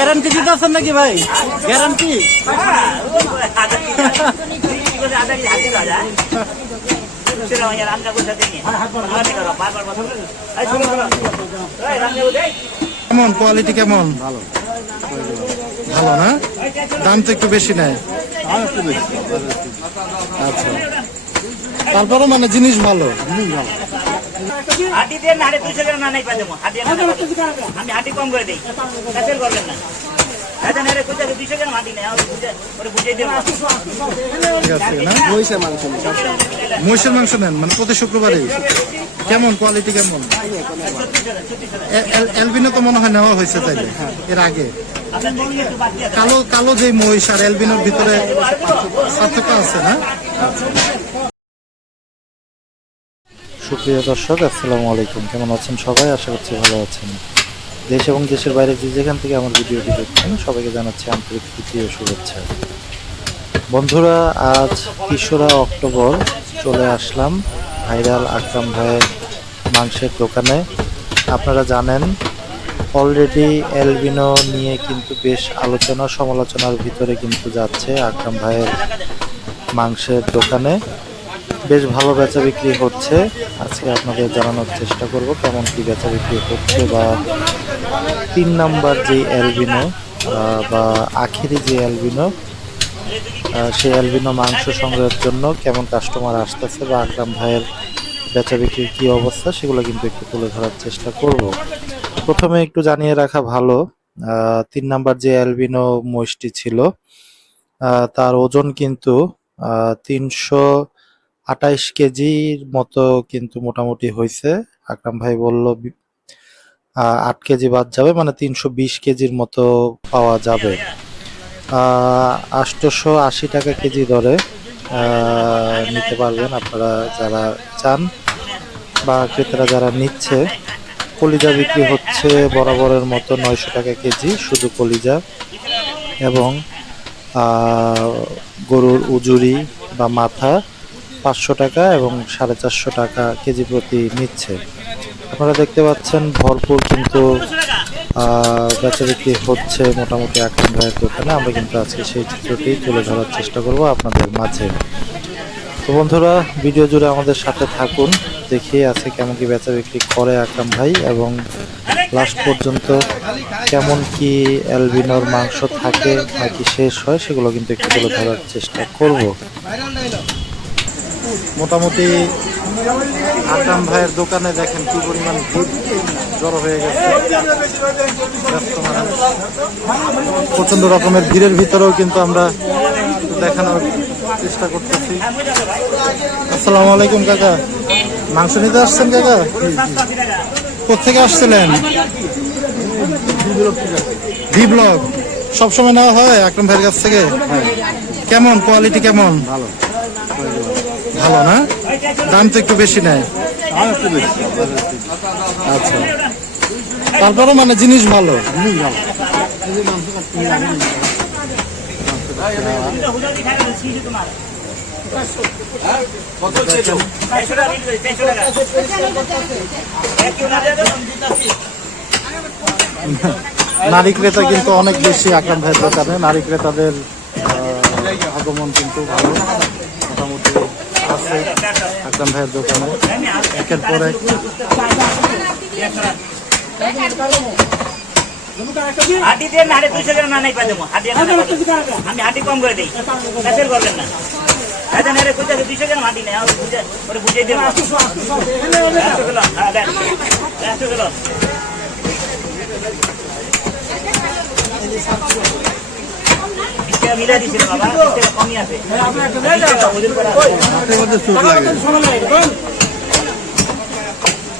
Guarantee দিতে আছেন নাকি ভাই? গ্যারান্টি? কেমন? কোয়ালিটি কেমন? ভালো ভালো না? দাম তো একটু বেশি নেয়। আচ্ছা। তারপরও মানে জিনিস ভালো। হাঁটি দিয়ে না হাঁটি গ্রাম না নাই পাই দেবো। হাঁটি আমি হাঁটি কম করে দিই। করবেন না। আছে না মহিষের মাংস নেন মানে প্রতি শুক্রবারে। কেমন কোয়ালিটি কেমন? এলবিনো তো মনে হয় নেওয়া হয়েছে তাইলে এর আগে। কালো কালো যে মহিষ আর এলবিনোর ভিতরে পার্থক্য আছে না? সুপ্রিয় দর্শক, আসসালামু আলাইকুম। কেমন আছেন সবাই? আশা করছি ভালো আছেন। দেশ এবং দেশের বাইরে যে যেখান থেকে আমার ভিডিওটি দেখছেন, সবাইকে জানাচ্ছি আন্তরিক ও শুভেচ্ছা। বন্ধুরা, আজ তেসরা অক্টোবর, চলে আসলাম ভাইরাল আকরাম ভাইয়ের মাংসের দোকানে। আপনারা জানেন অলরেডি এলবিনো নিয়ে কিন্তু বেশ আলোচনা, সমালোচনার ভিতরে কিন্তু যাচ্ছে আকরাম ভাইয়ের মাংসের দোকানে। বেশ ভালো বেচা বিক্রি হচ্ছে। আজকে আপনাদের জানানোর চেষ্টা করব কেমন কি বেচা বিক্রি হচ্ছে বা তিন নাম্বার যে অ্যালবিনো বা আখেরি যে অ্যালবিনো সেই অ্যালবিনো মাংস সংগ্রহের জন্য কেমন কাস্টমার আসতেছে বা আকরাম ভাইয়ের বেচা বিক্রির কি অবস্থা সেগুলো কিন্তু একটু তুলে ধরার চেষ্টা করব। প্রথমে একটু জানিয়ে রাখা ভালো তিন নাম্বার যে অ্যালবিনো মহিষটি ছিল তার ওজন কিন্তু তিনশো আটাইশ কেজির মতো কিন্তু মোটামুটি হয়েছে আকরাম ভাই বলল আট কেজি বাদ যাবে মানে তিনশো বিশ কেজির মতো পাওয়া যাবে। আটশোশো আশি টাকা কেজি দরে নিতে পারবেন আপনারা যারা চান বা ক্রেতারা যারা নিচ্ছে। কলিজা বিক্রি হচ্ছে বরাবরের মতো নয়শো টাকা কেজি, শুধু কলিজা এবং গরুর উজুরি বা মাথা। পাঁচশো টাকা এবং সাড়ে চারশো টাকা কেজি প্রতি নিচ্ছে। আপনারা দেখতে পাচ্ছেন, ভরপুর কিন্তু বেচা বিক্রি হচ্ছে মোটামুটি আকরাম ভাইয়ের দোকানে। আমরা কিন্তু আজকে সেই চিত্রটি তুলে ধরার চেষ্টা করব আপনাদের মাঝে। তো বন্ধুরা, ভিডিও জুড়ে আমাদের সাথে থাকুন, দেখি আছে কেমন কি বেচা বিক্রি করে আকরাম ভাই এবং লাস্ট পর্যন্ত কেমন কি অ্যালবিনোর মাংস থাকে, নাকি শেষ হয়, সেগুলো কিন্তু একটু তুলে ধরার চেষ্টা করব। মোটামুটি আকরাম ভাইয়ের দোকানে দেখেন কি পরিমাণ ভিড় জড়ো হয়ে গেছে। প্রচণ্ড রকমের ভিড়ের ভিতরেও কিন্তু আমরা দেখানোর চেষ্টা করতেছি। আসসালামু আলাইকুম, কাকা। মাংস নিতে আসছেন, কাকা? কোথেকে আসছিলেন? ভি ব্লগ সবসময় নেওয়া হয় আকরাম ভাইয়ের কাছ থেকে? কেমন? কোয়ালিটি কেমন? ভালো। ভালো না? দাম তো একটু বেশি নেয়। আচ্ছা। তারপরও মানে জিনিস ভালো। নারী ক্রেতা কিন্তু অনেক বেশি আকরাম ভাইয়ের দোকানে নারী ক্রেতাদের আগমন কিন্তু ভালো। আছে আকরাম ভাইয়ের দোকানে। একের পর এক। হাঁটি দিয়ে হাঁটি দুইশো না, নাই পাই দেবো। হাঁটি আমি হাঁটি কম করে দিই। করবেন না। বুঝিয়ে দেবো হ্যাঁ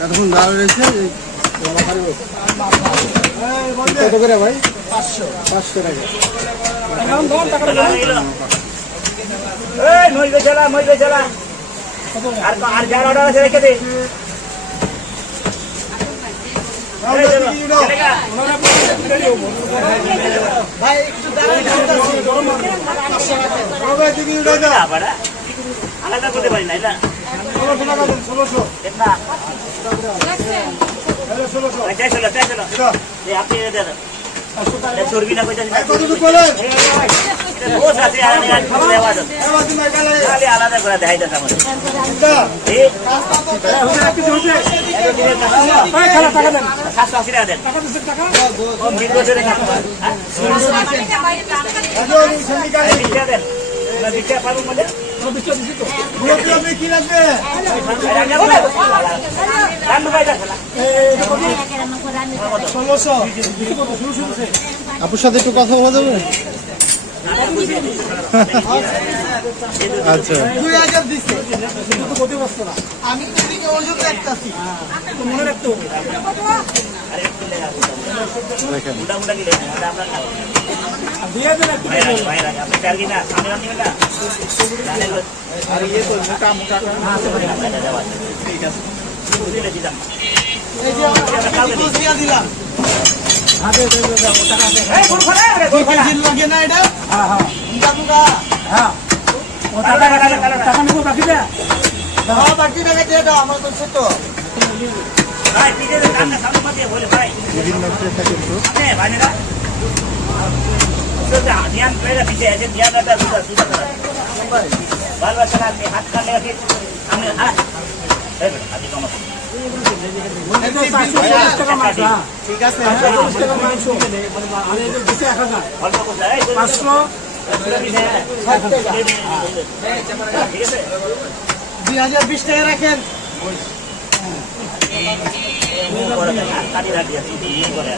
এতক্ষণ দাঁড়িয়ে রয়েছে কত করে ভাই পাঁচশো পাঁচশো টাকা আর যার অর্ডার আছে রেখে দে এই চলো, চলেগা। না, বাড়া। আলাদা করতে পারি না এটা চাইছিল আপনি দেন কইতাছি না আলাদা করে দিনের টাকা সাতশো আশি টাকা দেন। টাকা হ্যাঁ? শ্রমিকারে এই বিলটা দেন। আপনি কি লাগবে আপুর সাথে একটু কথা বলা যাবে? আচ্ছা। দুই হাজার দিচ্ছে আমি এদিকে দেখতেছি মোটা মোটা কি লেখা এটা আপনার না ভাইরা ভাইরা আপনি চার কি না সামনে রান্না দিবেন না জানেন লোক। ঠিক আছে বুঝলে দিলাম এই যে আমি দোষ দিয়া দিলাম এই কোন ফলে রে কোন ফলে কেজির লাগে না এটা কাকুকা টাকা টাকা টাকা হ্যাঁ বাকি টাকা দিয়ে দাও আমার তো ছোট ভাই পিছে রান্না সামনে পাঠিয়ে বলে ভাই বিভিন্ন ক্রেতা কিন্তু আপনি ভাইরা तो ध्यान पड़ेगा पीछे ऐसे ध्यान रहता है দুই হাজার বিশ টাকা রাখেন করে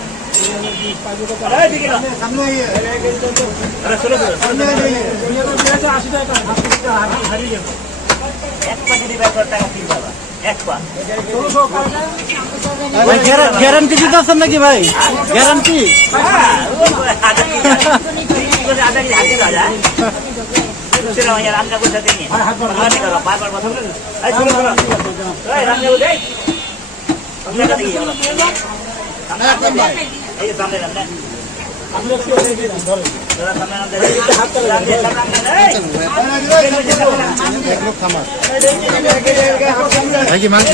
গ্যারান্টি দিতে আছেন নাকি ভাই গ্যারান্টি হ্যাঁ রান্না করতে দেনি বারবার কথা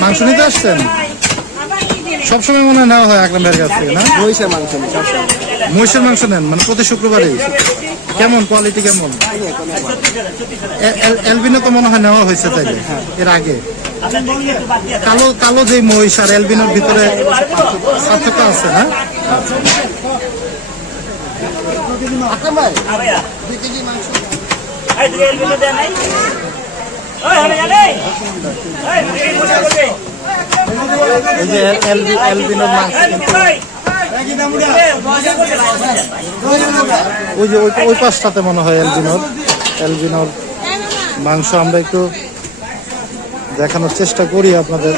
মাংস নিতে আসছেন? সবসময় মনে হয় নেওয়া হয় আকরাম ভাইয়ের কাছ থেকে না? মহিষের মাংস মহিষের মাংস নেন মানে প্রতি শুক্রবারে কেমন কোয়ালিটি কেমন? এলবিনো তো মনে হয় নেওয়া হয়েছে তাইলে এর আগে। কালো কালো যে মহিষ আর এলবিনোর ভিতরে পার্থক্য আছে না? এই যে এলবি ভাই ওই যে ওই ওই পাশটাতে মনে হয় এলবিনোর। এলবিনোর মাংস আমরা একটু দেখানোর চেষ্টা করি আপনাদের।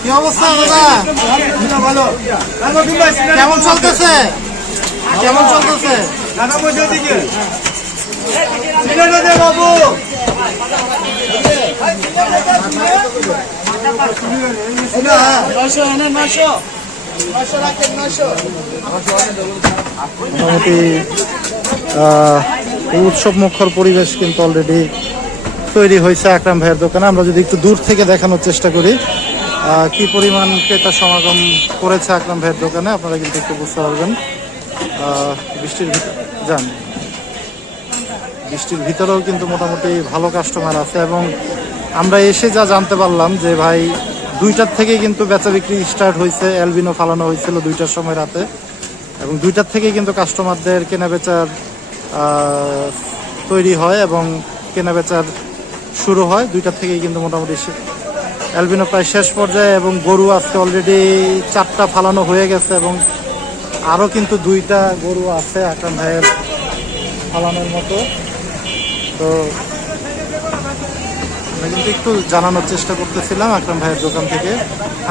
কি অবস্থা দাদা ভালো কেমন চলতেছে কেমন চলতেছে টাকা পয়সা দিকে বাবু। নয়শো মোটামুটি এই উৎসব মুখর পরিবেশ কিন্তু অলরেডি তৈরি হয়েছে আকরাম ভাইয়ের দোকানে। আমরা যদি একটু দূর থেকে দেখানোর চেষ্টা করি আহ, কি পরিমাণ ক্রেতা সমাগম করেছে আকরাম ভাইয়ের দোকানে আপনারা কিন্তু একটু বুঝতে পারবেন। বৃষ্টির ভিতর যান। বৃষ্টির ভিতরেও কিন্তু মোটামুটি ভালো কাস্টমার আছে এবং আমরা এসে যা জানতে পারলাম যে ভাই দুইটার থেকে কিন্তু বেচা বিক্রি স্টার্ট হয়েছে অ্যালবিনো ফালানো হয়েছিল দুইটার সময় রাতে এবং দুইটার থেকেই কিন্তু কাস্টমারদের কেনা বেচার তৈরি হয় এবং কেনা বেচার শুরু হয়। দুইটার থেকেই কিন্তু মোটামুটি অ্যালবিনো প্রায় শেষ পর্যায়ে এবং গরু আজকে অলরেডি চারটা ফালানো হয়ে গেছে এবং আরও কিন্তু দুইটা গরু আছে আকরাম ভাইয়ের ফালানোর মতো। তো আমরা কিন্তু একটু জানানোর চেষ্টা করতেছিলাম আকরাম ভাইয়ের দোকান থেকে।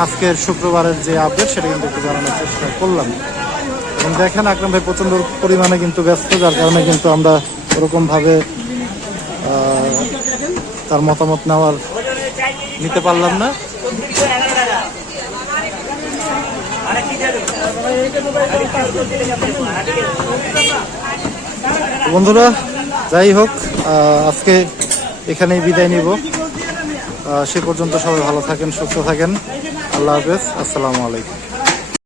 আজকের শুক্রবারের যে আপডেট সেটা কিন্তু একটু জানানোর চেষ্টা করলাম। এবং দেখেন আকরাম ভাই প্রচণ্ড পরিমাণে কিন্তু ব্যস্ত, যার কারণে কিন্তু আমরা ওরকমভাবে তার মতামত নেওয়ার নিতে পারলাম না। বন্ধুরা যাই হোক আজকে এখানেই বিদায় নিব। সে পর্যন্ত সবাই ভালো থাকেন, সুস্থ থাকেন। আল্লাহ হাফেজ। আসসালামু আলাইকুম।